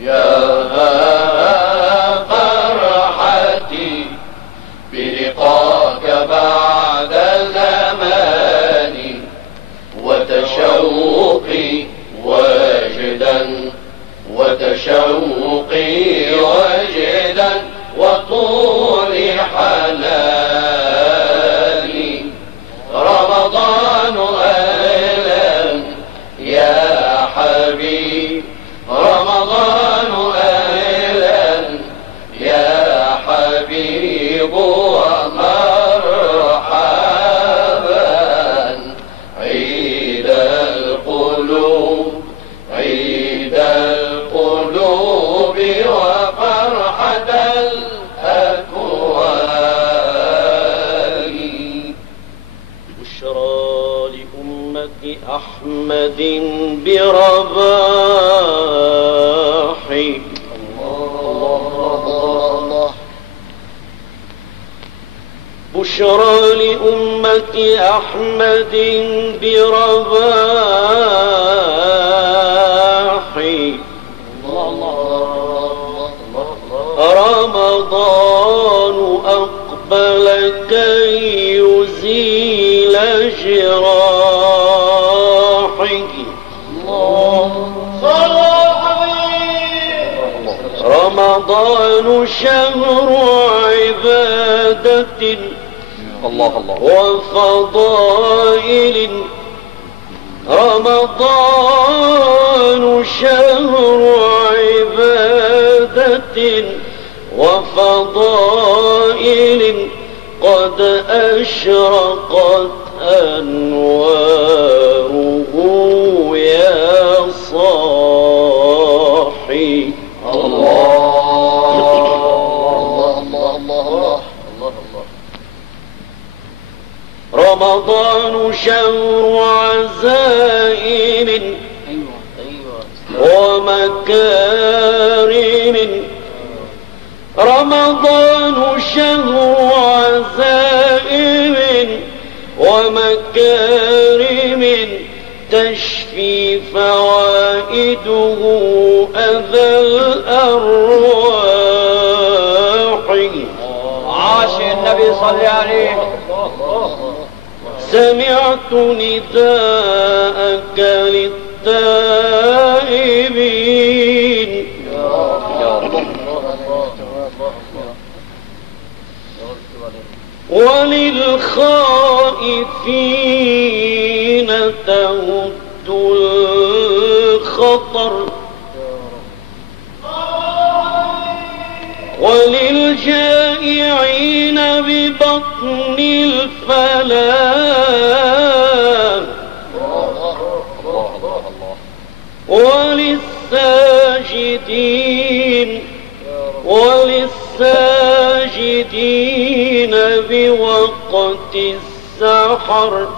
يا فرحتي بلقاك بعد زماني، وتشوقي وجدا وطول حناني. رمضان أهلا يا حبيب، رمضان أهلا يا حبيب، ومرحبا عيد القلوب، عيد القلوب وفرحة الأكوان. بشرى لأمة أحمد برباح. بشرى لأمة أحمد برباح. رمضان أقبل كي يزيل جراحه. رمضان شهر عبادة وفضائل. رمضان شهر عبادة وفضائل، قد أشرقت أنواره يا صاحي. رمضان شهر عزائم ومكارم. رمضان شهر عزائم ومكارم، تشفي فوائده أذى الأرواح. عاش النبي صلى عليه. سمعت نداءك للتائبين وللخائفين تهد الخطر، وللجائعين ببطن الفلاة، وللساجدين بوقت السحر.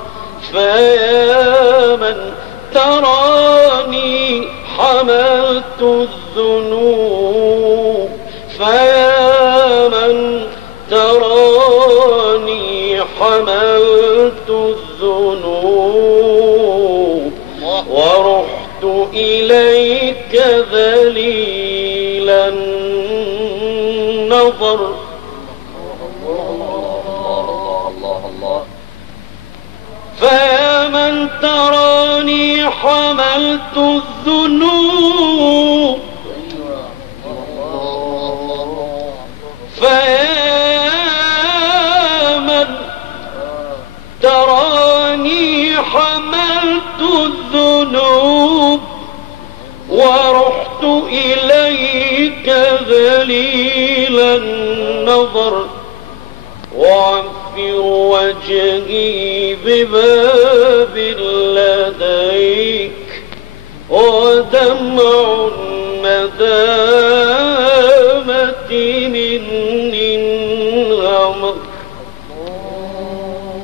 فيا من تراني حملت الذنوب، فيا من تراني حملت الذنوب، ورحت إليك ذليل النظر. فيا من تراني حملت الذنوب، فيا من تراني حملت الذنوب، ورحت إليك ذليل النظر. وعفر وجهي بباب لديك، ودمع الندامة مني انغمر.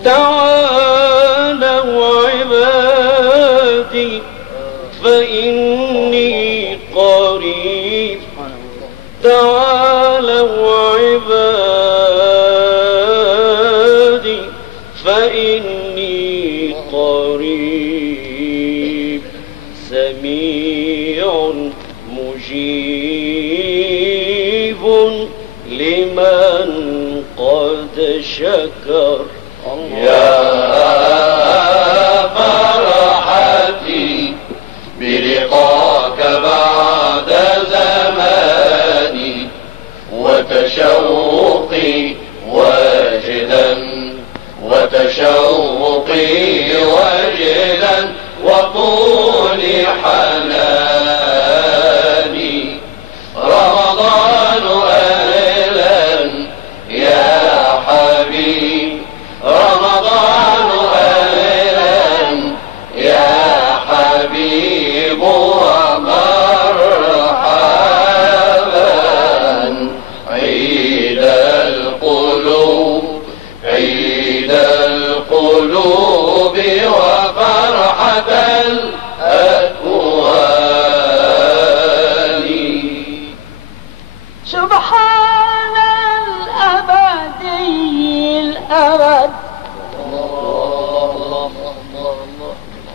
تعالوا عبادي فإني قريب، تعالوا عبادي فإني قريب، سميع مجيب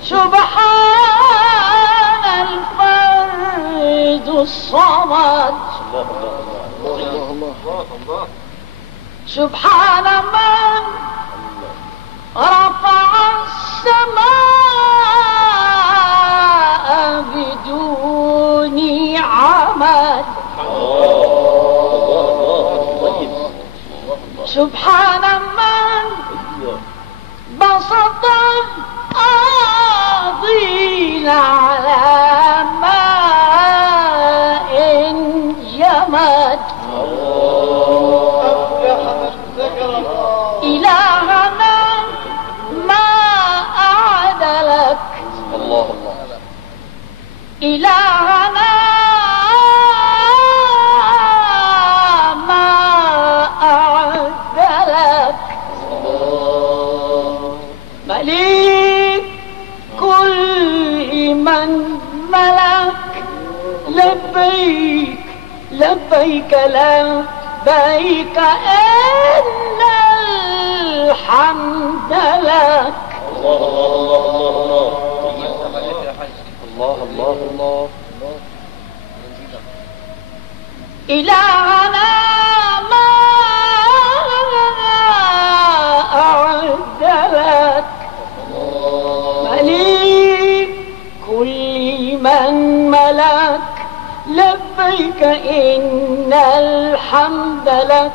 سبحان الفرد الصمد سبحان من رفع السماء بدون عمد سبحان من بسط الأرضين على ماء جمد إلهنا ما أعد لك إلهنا ما أعد لك مليك كل من ملك لبيك لبيك لبيك إن الحمد لك الله إلهنا ما أعد لك مليك كل من ملك لبيك إن الحمد لك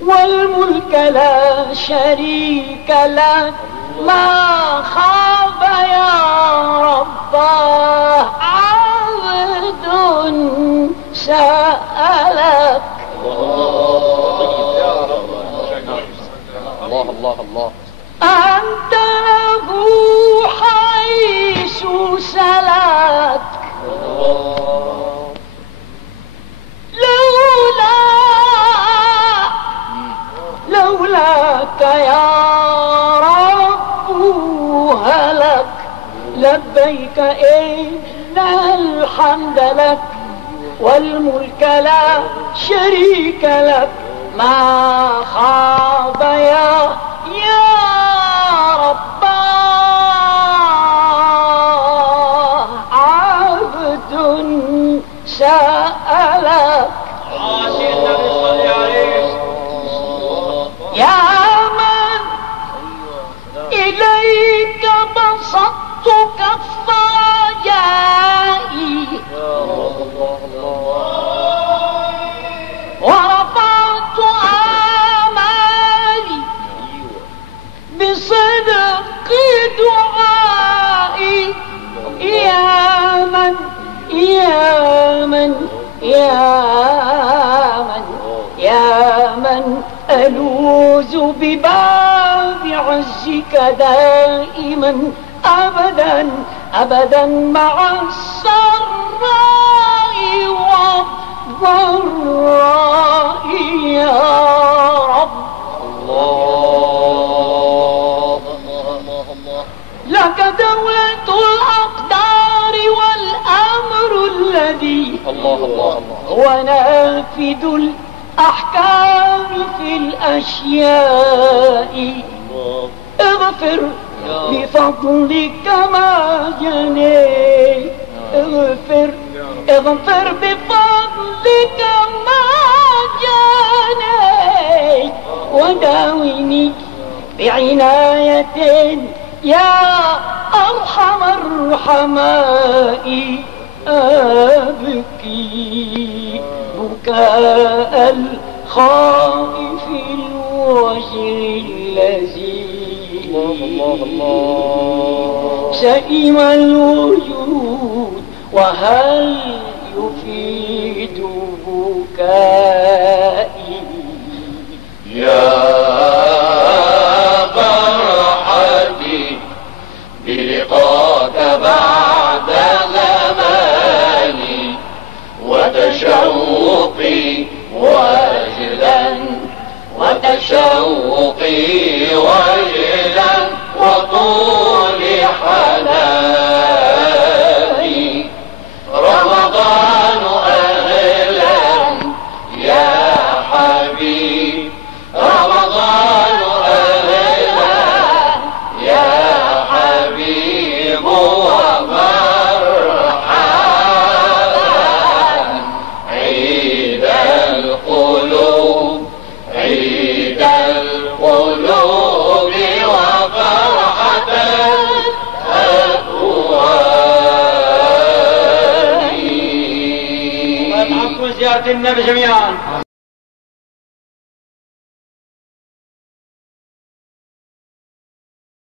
والملك لا شريك لك ما خاب يا رباه عبد سألك الله أنت له حيث سلك لولاك يا رب هلك لبيك إن الحمد لك والملك لا شريك لك ما خاب يا رب عبد سألك يا من إليك بسطت كف رجائي ورفعت آمالي بصدق دعائي يا من ألوذ بباب عزك دائما أبدا مع السراء والضراء يا رب لك دولة الأقدار والأمر الذي هو نافذ الأحكام في الأشياء اغفر بفضلك ما جنيت اغفر بفضلك ما جنيت وداويني بعناية يا أرحم الرحماء أبكي بكاء الخائف الوجل الذي سئم الوجود وهل يفيد بكائي يا فرحتي بلقاك بعد زماني وتشوقي وجلا وطول حناني رمضان زيارة النبي جميعا.